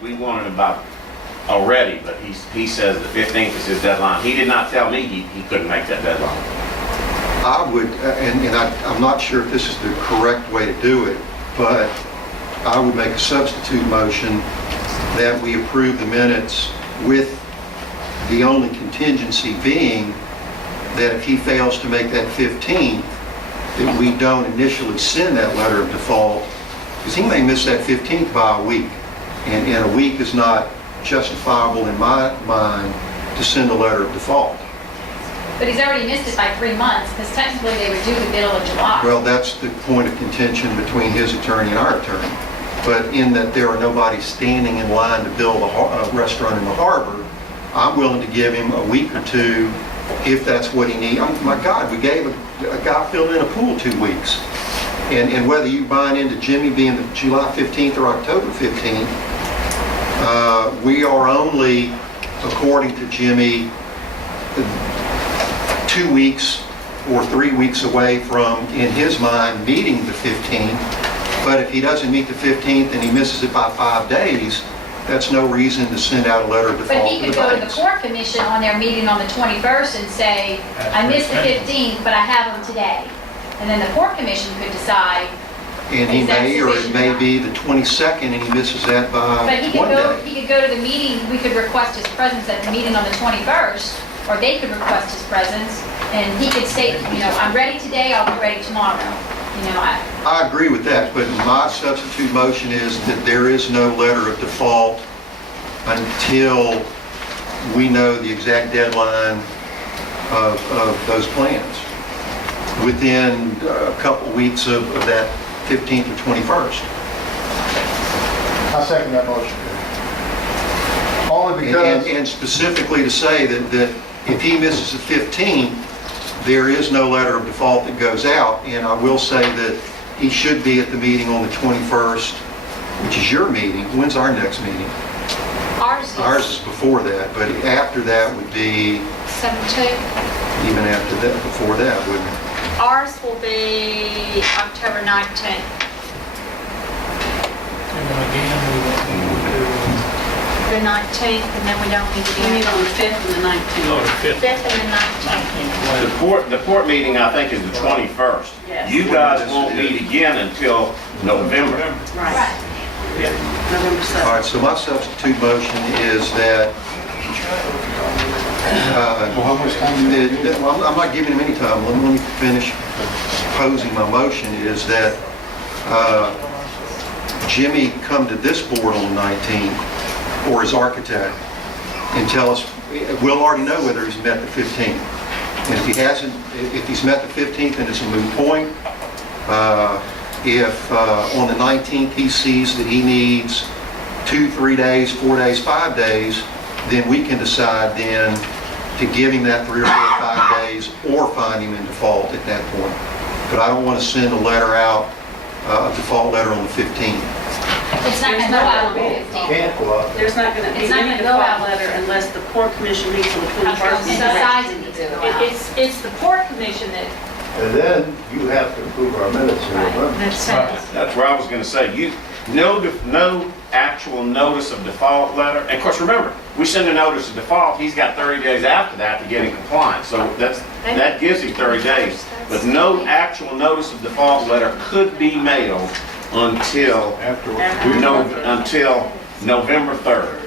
We wanted him about already, but he says the 15th is his deadline. He did not tell me he couldn't make that deadline. I would, I'm not sure if this is the correct way to do it, but I would make a substitute motion that we approve the minutes with the only contingency being that if he fails to make that 15th, that we don't initially send that letter of default, because he may miss that 15th by a week. And a week is not justifiable in my mind to send a letter of default. But he's already missed it by 3 months, because technically they were due the middle of July. Well, that's the point of contention between his attorney and our attorney. But in that there are nobody standing in line to build a restaurant in the harbor, I'm willing to give him a week or two if that's what he needs. My God, we gave a guy filled in a pool 2 weeks. And whether you buy into Jimmy being the July 15th or October 15th, we are only, according to Jimmy, 2 weeks or 3 weeks away from, in his mind, meeting the 15th. But if he doesn't meet the 15th and he misses it by 5 days, that's no reason to send out a letter of default. But he could go to the court commission on their meeting on the 21st and say, I missed the 15th, but I have them today. And then the court commission could decide. And he may, or it may be the 22nd and he misses that by But he 1 day. could go to the meeting, we could request his presence at the meeting on the 21st, or they could request his presence, and he could say, I'm ready today, I'll be ready tomorrow. I agree with that, but my substitute motion is that there is no letter of default until we know the exact deadline of those plans, within a couple weeks of that 15th or 21st. I second that motion. Only because... And specifically to say that if he misses the 15th, there is no letter of default that goes out, and I will say that he should be at the meeting on the 21st, which is your meeting. When's our next meeting? Ours is before that, but after that would be... 17. Even after that, before that, wouldn't it? Ours will be October 19th. And then again, we won't do The 19th, and then we don't need to be... We meet on the 5th and the 19th. the 5th, 5th and the 19th. The court meeting, I think, is the 21st. Yes. You guys won't meet again until November. Right. November 7th. All right, so my substitute motion is that... Well, how much time do you need? well, I'm not giving him any time. Let me finish posing my motion, is that Jimmy come to this board on the 19th, or his architect, and tell us, we'll already know whether he's met the 15th. And if he hasn't, if he's met the 15th, then it's a moot point. If on the 19th he sees that he needs 2, 3 days, 4 days, 5 days, then we can decide then to give him that 3 or 4 or 5 days, or find him in default at that point. But I don't want to send a letter out, a default letter on the 15th. It's not going to go out on the 15th. Can't go out. There's not going to be It's not any gonna go default out. letter unless the port commission meets on the 21st. And decides it needs to go out. It's the port commission that And then you have to approve our minutes in November. says. That's where I was going to say. No actual notice of default letter. And of course, remember, we send a notice of default. He's got 30 days after that to get in compliance. So that gives him 30 days. But no actual notice of default letter could be mailed until November 3rd.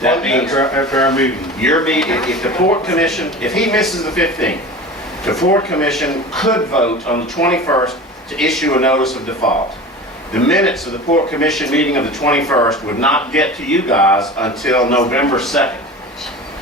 That means After our meeting. your meeting, if the port commission, if he misses the 15th, the port commission could vote on the 21st to issue a notice of default. The minutes of the port commission meeting of the 21st would not get to you guys until November 2nd.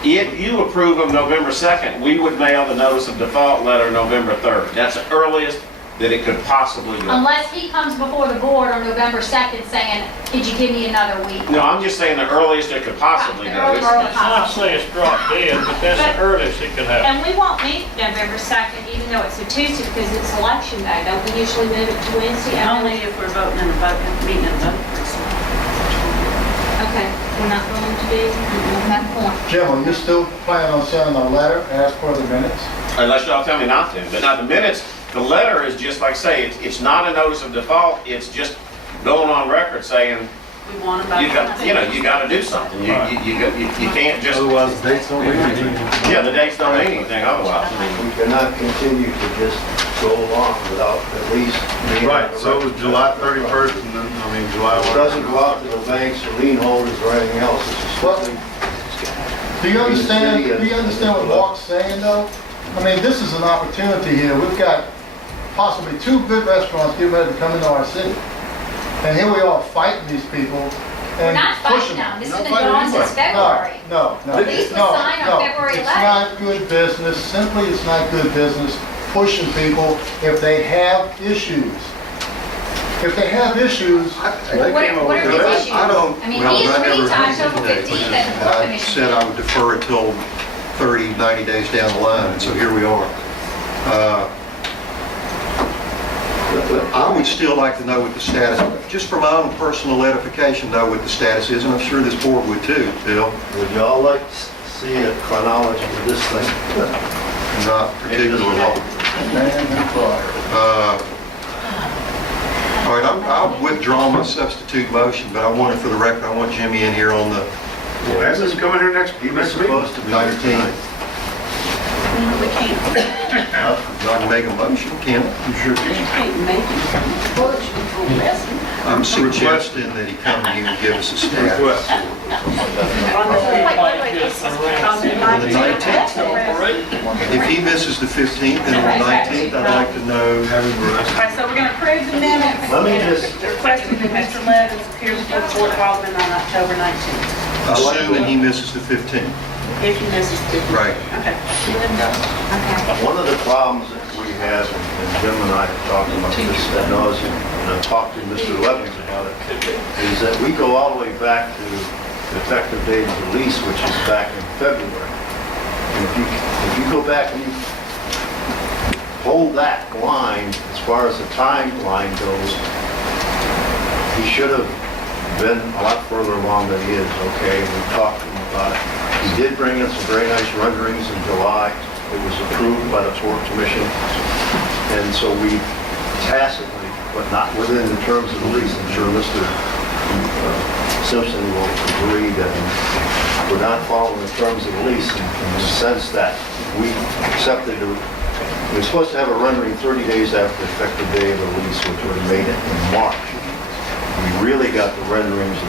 If you approve of November 2nd, we would mail the notice of default letter November 3rd. That's the earliest that it could possibly go. Unless he comes before the board on November 2nd saying, could you give me another week? No, I'm just saying the earliest it could possibly go. Right, the It's- it's not say it's dropped dead, but that's the earliest it could happen. And we won't meet November 2nd, even though it's a Tuesday, because it's election day. Don't we usually move it to Wednesday? Only if we're voting in a vote, meeting in a vote. Okay, we're not going to do that point. Jim, are you still planning on sending a letter, ask for the minutes? Unless y'all tell me not to. But now the minutes, the letter is just like say, it's not a notice of default, it's just going on record saying, We want them back. You got, you know, you gotta do something. You can't just, Otherwise, the dates don't mean anything. yeah, the dates don't mean anything otherwise. I mean, We cannot continue to just go along without at least being. Right, so it was July 31st, and then, I mean, July It 1st. doesn't go out to the banks or lien holders or anything else. It's just strictly. Do you understand what Mark's saying, though? I mean, this is an opportunity here. We've got possibly 2 good restaurants getting ready to come into our city. And here we are fighting these people We're and not pushing fighting them. them. This Not has been fighting going on since February. No. The lease was signed on February 11th. It's not good business. Simply, it's not good business pushing people if they have issues. If they have issues, Well, what are his issues? I don't, I mean, well, he I agreed never to October today. 15th at the Port I Commission said I meeting. would defer it till 30, 90 days down the line, and so here we are. I would still like to know what the status, just for my own personal edification, know what the status is, and I'm sure this board would too, Bill. Would you all like to see a chronology of this thing? Not particularly. All right, I'll withdraw my substitute motion, but I want it for the record, I want Jimmy in here on the Well, that's just coming here next He was meeting. supposed to be 19th. No, we can't. I can make a motion, can I? You sure You can. can't make it. Push and arrest them. I'm suggesting that he come here and give us a status. Request. On the 19th. If he misses the 15th, then on the 19th, I'd like to know. Have him All arrested. right, so we're gonna approve the minutes. Let me just- Requesting that Mr. Levens appear before the Board of Aldermen on October 19th, Assuming he misses the 15th. if he misses the 15th. Right. Okay. One of the problems that we have, and Jim and I have talked about this ad nauseam, and I've talked to Mr. Levens about it, is that we go all the way back to the effective date of the lease, which is back in February. And if you go back and you hold that line, as far as the timeline goes, he should have been a lot further along than he is, okay? We talked to him about it. He did bring in some very nice renderings in July. It was approved by the Port Commission. And so we tacitly, but not within the terms of the lease, I'm sure Mr. Simpson will agree that we're not following the terms of the lease in the sense that we accepted, we're supposed to have a rendering 30 days after the effective day of the lease, which would have made it in March. We really got the renderings in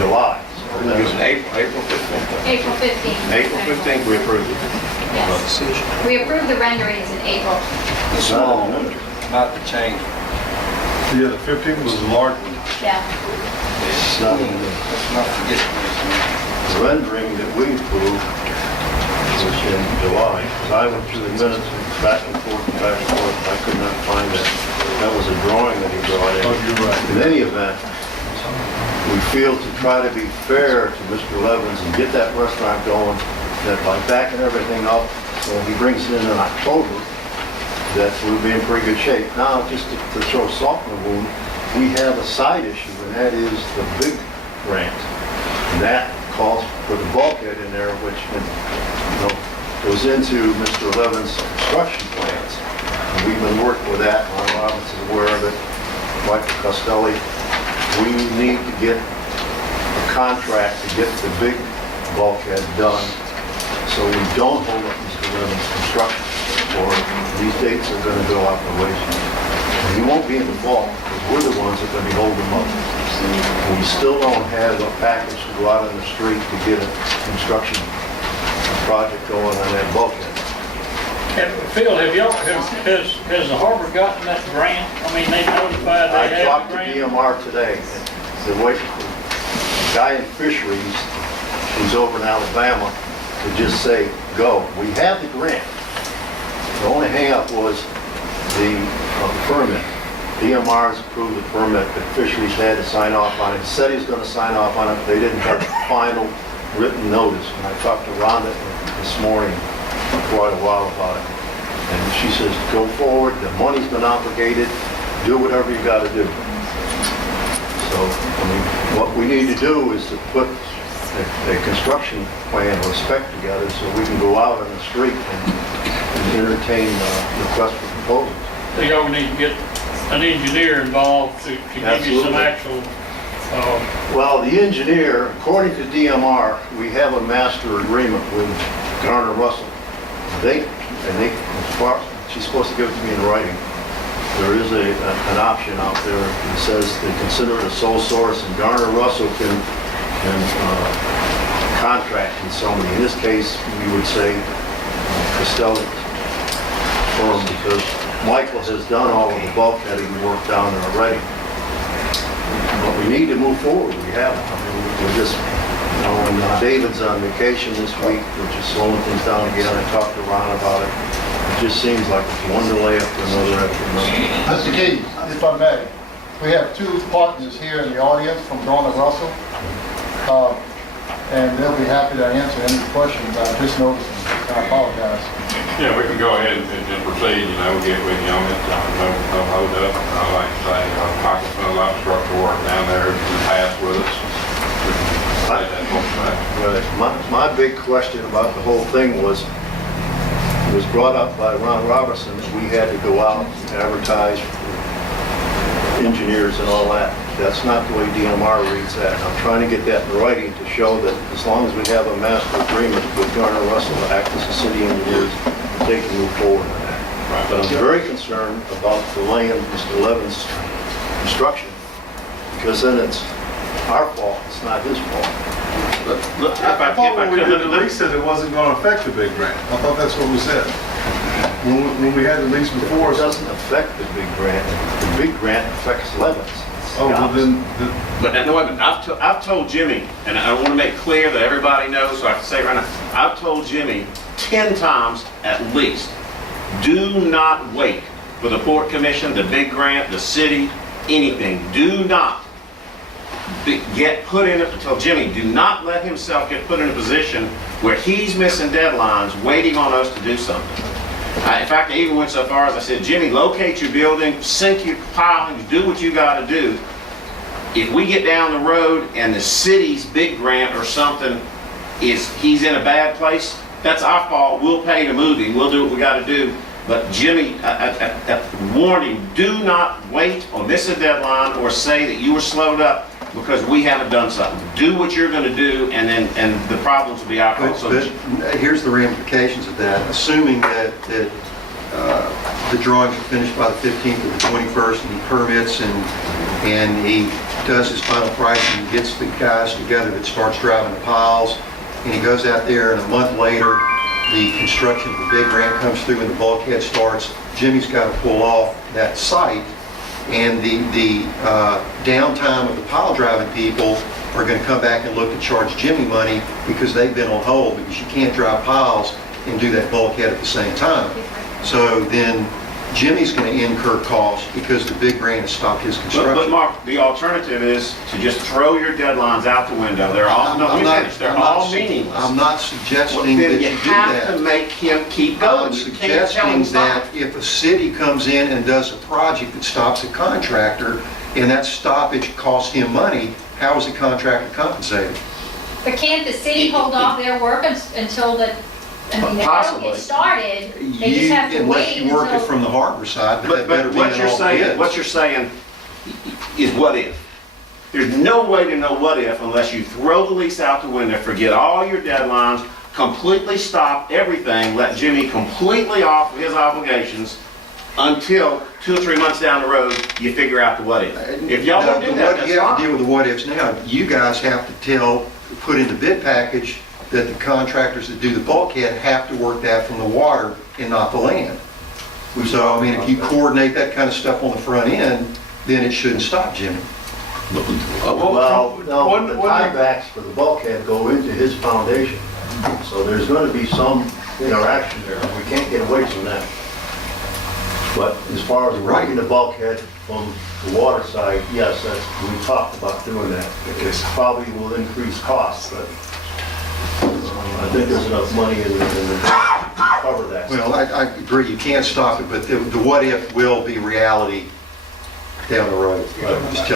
July. I think it was in April 15th. April 15th. April 15th, we approved it. Yes. We approved the renderings in April. The small one. Not the change. Yeah, the 15th was a large one. Yeah. It's not in the Let's not forget this. rendering that we approved was in July. 'Cause I went through the minutes and back and forth and back and forth, and I could not find it. That was a drawing that he brought Oh, in. you're right. In any event, we feel to try to be fair to Mr. Levens and get that restaurant going, that by backing everything up, so he brings it in October, that we'll be in pretty good shape. Now, just to throw salt in the wound, we have a side issue, and that is the big grant. And that calls for the bulkhead in there, which, goes into Mr. Levens' construction plans. And we've been working with that, Ron Robbins is aware of it, Michael Costelli. We need to get a contract to get the big bulkhead done, so we don't hold up Mr. Levens' construction, or these dates are gonna go out the wayside. And he won't be in default, because we're the ones that are gonna be holding him up. And we still don't have a package to go out on the street to get a construction project going on that bulkhead. Phil, has the harbor gotten that grant? I mean, they notified I they have talked the to grant? DMR today, the guy in fisheries, who's over in Alabama, to just say, go. We have the grant. The only hang-up was the permit. DMR's approved the permit, but fisheries had to sign off on it. He said he's gonna sign off on it, they didn't have the final written notice. And I talked to Rhonda this morning for quite a while about it. And she says, go forward, the money's been obligated, do whatever you gotta do. So, I mean, what we need to do is to put a construction plan or spec together so we can go out on the street and entertain requests for proposals. So y'all need to get an engineer involved to give you some Absolutely. actual Well, the engineer, according to DMR, we have a master agreement with Garner Russell. As far, she's supposed to give it to me in writing. There is an option out there that says they consider it a sole source, and Garner Russell can contract with somebody. In this case, we would say Costello firm, because Michael has done all of the bulkheading work down there already. But we need to move forward. We have. I mean, we're just, and David's on vacation this week, which is slowing things down again. I talked to Ron about it. It just seems like it's one delay after another after another. Mr. Keys, if I may, we have two partners here in the audience from Garner Russell, and they'll be happy to answer any questions. I just noticed them. I apologize. Yeah, we can go ahead and proceed, get with you on it, no hold up. Like I say, Michael's done a lot of structural work down there in the past with us. My big question about the whole thing was brought up by Ron Robertson, that we had to go out and advertise for engineers and all that. That's not the way DMR reads that. I'm trying to get that in writing to show that as long as we have a master agreement with Garner Russell to act as the city engineers, they can move forward on that. Right. But I'm very concerned about delaying Mr. Levin's construction, because then it's our fault, it's not his fault. Look, I thought when we did the lease that it wasn't gonna affect the big grant. I thought that's what we said. When we had the lease before. It doesn't affect the big grant. The big grant affects Levin's. Oh, well then, But no, I've told Jimmy, and I want to make clear that everybody knows, so I can say it right now, I've told Jimmy 10 times at least, do not wait for the Port Commission, the big grant, the city, anything. Do not get put in, tell Jimmy, do not let himself get put in a position where he's missing deadlines, waiting on us to do something. In fact, I even went so far as I said, Jimmy, locate your building, sink your pilings, do what you got to do. If we get down the road and the city's big grant or something he's in a bad place, that's our fault. We'll pay to move him. We'll do what we got to do. But Jimmy, warning, do not wait or miss a deadline or say that you were slowed up because we haven't done something. Do what you're going to do, and the problems will be our fault. But here's the ramifications of that. Assuming that the drawings are finished by the 15th or the 21st, and he permits and he does his final pricing and gets the guys together that starts driving the piles, and he goes out there, and a month later, the construction of the big grant comes through and the bulkhead starts, Jimmy's got to pull off that site, and the downtime of the pile driving people are going to come back and look to charge Jimmy money because they've been on hold, because you can't drive piles and do that bulkhead at the same time. So then Jimmy's going to incur costs because the big grant has stopped his construction. But Mark, the alternative is to just throw your deadlines out the window. They're all, they're all meaningless. I'm not suggesting Then that you you do have that. to make him keep going. I'm You can't tell suggesting him stop. that if a city comes in and does a project that stops a contractor, and that stoppage costs him money, how is the contractor compensated? But can't the city hold off their work until the, I mean, they don't Possibly. get started, they just have to Unless wait you work it until. from the harbor side, but that better But be what in you're all saying, bids. is what if. There's no way to know what if unless you throw the lease out the window, forget all your deadlines, completely stop everything, let Jimmy completely off his obligations until 2 or 3 months down the road, you figure out the what if. If y'all don't do that, that's You have to deal fine. with the what ifs now. You guys have to put in the bid package that the contractors that do the bulkhead have to work that from the water and not the land. So, I mean, if you coordinate that kind of stuff on the front end, then it shouldn't stop Jimmy. Well, no, the tiebacks for the bulkhead go into his foundation. So there's going to be some interaction there. We can't get away from that. But as far as working the bulkhead from the water side, yes, we talked about doing that. It probably will increase costs, but I think there's enough money in the cover that. Well, I agree, you can't stop it, but the what if will be reality down the road. Just tell